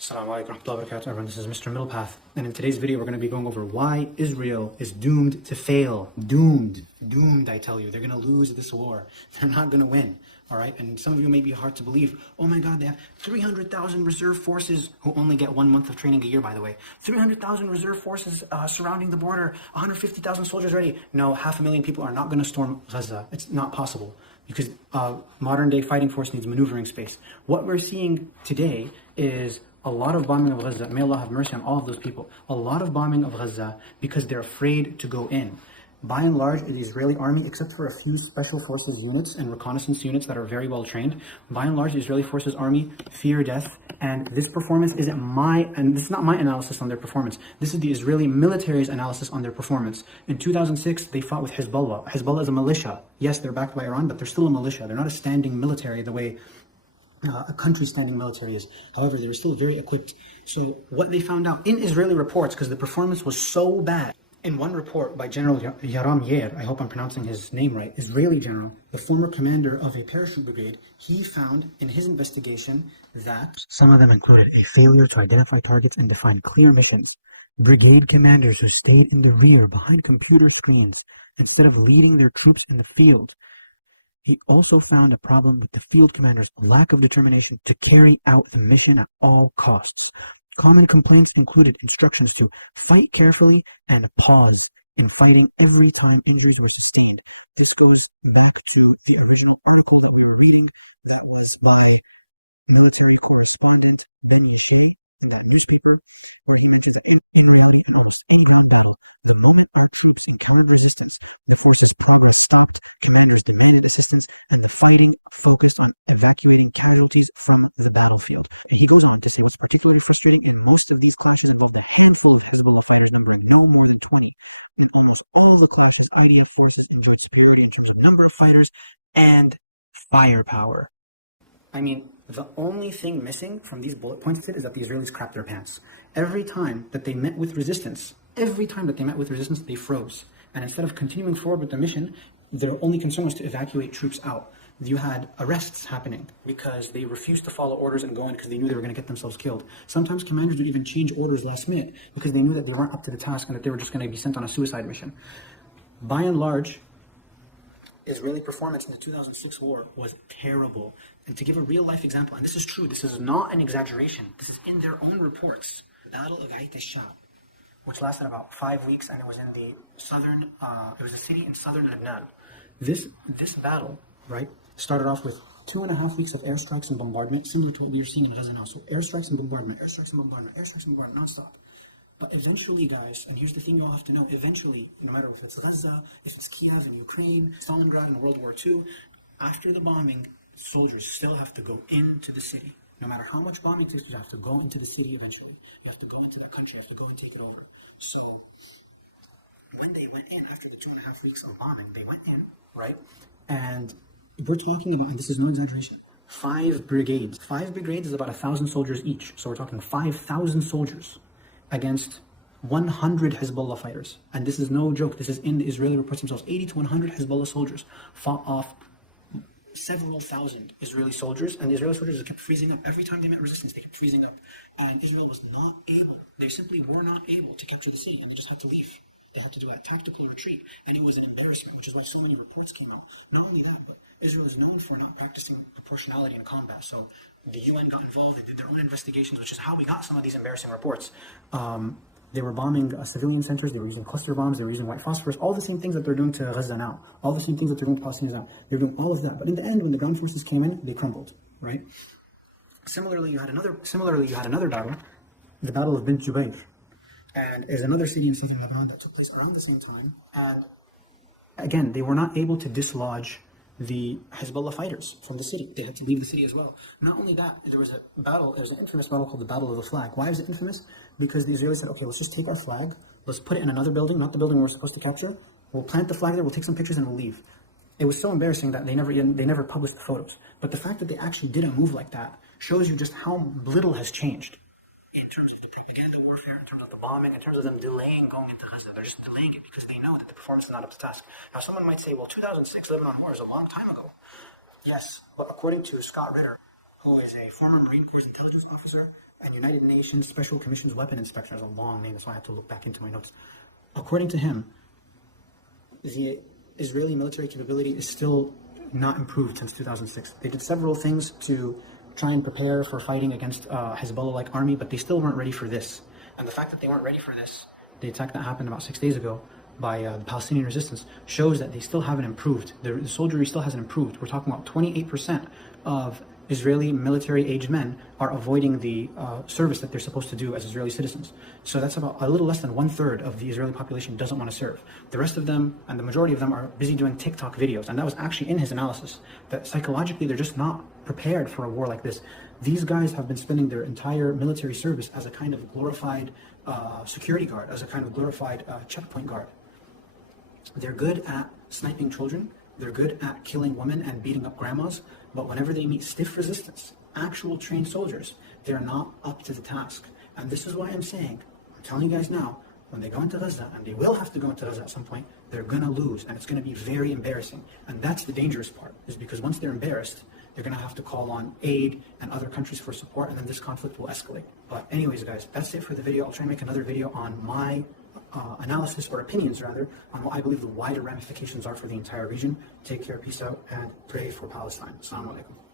Assalamu alaikum warahmatullahi wabarakatuh, everyone. This is Mr. Middlepath, and in today's video, we're going to be going over why Israel is doomed to fail. Doomed, I tell you. They're going to lose this war. They're not going to win, all right? And some of you may be hard to believe. Oh my God, they have 300,000 reserve forces who only get 1 month of training a year, by the way. 300,000 reserve forces surrounding the border, 150,000 soldiers ready. No, 500,000 people are not going to storm Gaza. It's not possible because modern day fighting force needs maneuvering space. What we're seeing today is a lot of bombing of Gaza. May Allah have mercy on all of those people. A lot of bombing of Gaza because they're afraid to go in. By and large, the Israeli army, except for a few special forces units and reconnaissance units that are very well trained, by and large, the Israeli forces army fear death. And this performance isn't this is not my analysis on their performance. This is the Israeli military's analysis on their performance. In 2006, they fought with Hezbollah. Hezbollah is a militia. Yes, they're backed by Iran, but they're still a militia. They're not a standing military the way a country standing military is. However, they were still very equipped. So what they found out in Israeli reports, because the performance was so bad, in one report by General Yoram Yair, I hope I'm pronouncing his name right, Israeli general, the former commander of a parachute brigade, he found in his investigation that some of them included a failure to identify targets and define clear missions, brigade commanders who stayed in the rear behind computer screens instead of leading their troops in the field. He also found a problem with the field commander's lack of determination to carry out the mission at all costs. Common complaints included instructions to fight carefully and pause in fighting every time injuries were sustained. This goes back to the original article that we were reading that was by military correspondent Ben Yeshai in that newspaper, where he mentions that in reality, in almost any ground battle, the moment our troops encountered resistance, the force's progress stopped, commanders demanded assistance, and the fighting focused on evacuating casualties from the battlefield. And he goes on to say what's particularly frustrating, in most of these clashes involved a handful of Hezbollah fighters numbering no more than 20. In almost all the clashes, IDF forces enjoyed superiority in terms of number of fighters and firepower. I mean, the only thing missing from these bullet points is that the Israelis crapped their pants. Every time that they met with resistance, they froze. And instead of continuing forward with the mission, their only concern was to evacuate troops out. You had arrests happening because they refused to follow orders and go in because they knew they were going to get themselves killed. Sometimes commanders would even change orders last minute because they knew that they weren't up to the task and that they were just going to be sent on a suicide mission. By and large, Israeli performance in the 2006 war was terrible. And to give a real life example, and this is true, this is not an exaggeration, this is in their own reports, the Battle of Ait al-Shab, which lasted about 5 weeks, and it was in the southern, it was a city in southern Lebanon. This battle, right, started off with 2.5 weeks of airstrikes and bombardment, similar to what we are seeing in Gaza now. So airstrikes and bombardment, airstrikes and bombardment, airstrikes and bombardment, nonstop. But eventually, guys, and here's the thing you all have to know, eventually, no matter if it's Gaza, if it's Kiev in Ukraine, Stalingrad in World War II, after the bombing, soldiers still have to go into the city. No matter how much bombing takes, you have to go into the city eventually. You have to go into that country, you have to go and take it over. So when they went in, after the 2.5 weeks of bombing, they went in, right? And we're talking about, and this is no exaggeration, 5 brigades. 5 brigades is about 1,000 soldiers each. So we're talking 5,000 soldiers against 100 Hezbollah fighters. And this is no joke. This is in the Israeli reports themselves. 80 to 100 Hezbollah soldiers fought off several thousand Israeli soldiers, and the Israeli soldiers just kept freezing up. Every time they met resistance, they kept freezing up. And Israel was not able, they simply were not able to capture the city, and they just had to leave. They had to do a tactical retreat, and it was an embarrassment, which is why so many reports came out. Not only that, but Israel is known for not practicing proportionality in combat. So the UN got involved, they did their own investigations, which is how we got some of these embarrassing reports. They were bombing civilian centers, they were using cluster bombs, they were using white phosphorus, all the same things that they're doing to Gaza now, all the same things that they're doing to Palestinians now. They were doing all of that, but in the end, when the ground forces came in, they crumbled, right? Similarly, you had another battle, the Battle of Bint Jubair, and is another city in southern Lebanon that took place around the same time, and again, they were not able to dislodge the Hezbollah fighters from the city. They had to leave the city as well. Not only that, there was an infamous battle called the Battle of the Flag. Why was it infamous? Because the Israelis said, okay, let's just take our flag, let's put it in another building, not the building we're supposed to capture, we'll plant the flag there, we'll take some pictures and we'll leave. It was so embarrassing that they never published the photos. But the fact that they actually did a move like that shows you just how little has changed in terms of the propaganda warfare, in terms of the bombing, in terms of them delaying going into Gaza. They're just delaying it because they know that the performance is not up to task. Now, someone might say, well, 2006 Lebanon war is a long time ago. Yes, but according to Scott Ritter, who is a former Marine Corps intelligence officer and United Nations Special Commission's weapon inspector. That's a long name, so I had to look back into my notes. According to him, the Israeli military capability is still not improved since 2006. They did several things to try and prepare for fighting against Hezbollah-like army, but they still weren't ready for this. And the fact that they weren't ready for this, the attack that happened about 6 days ago by the Palestinian resistance, shows that they still haven't improved. The soldiery still hasn't improved. We're talking about 28% of Israeli military-aged men are avoiding the service that they're supposed to do as Israeli citizens. So that's about a little less than 1/3 of the Israeli population doesn't want to serve. The rest of them, and the majority of them, are busy doing TikTok videos. And that was actually in his analysis, that psychologically they're just not prepared for a war like this. These guys have been spending their entire military service as a kind of glorified security guard, as a kind of glorified checkpoint guard. They're good at sniping children. They're good at killing women and beating up grandmas, but whenever they meet stiff resistance, actual trained soldiers, they're not up to the task. And this is why I'm saying, I'm telling you guys now, when they go into Gaza, and they will have to go into Gaza at some point, they're gonna lose, and it's gonna be very embarrassing. And that's the dangerous part, is because once they're embarrassed, they're gonna have to call on aid and other countries for support, and then this conflict will escalate. But anyways, guys, that's it for the video. I'll try and make another video on my analysis, or opinions rather, on what I believe the wider ramifications are for the entire region. Take care, peace out, and pray for Palestine. Assalamu alaikum.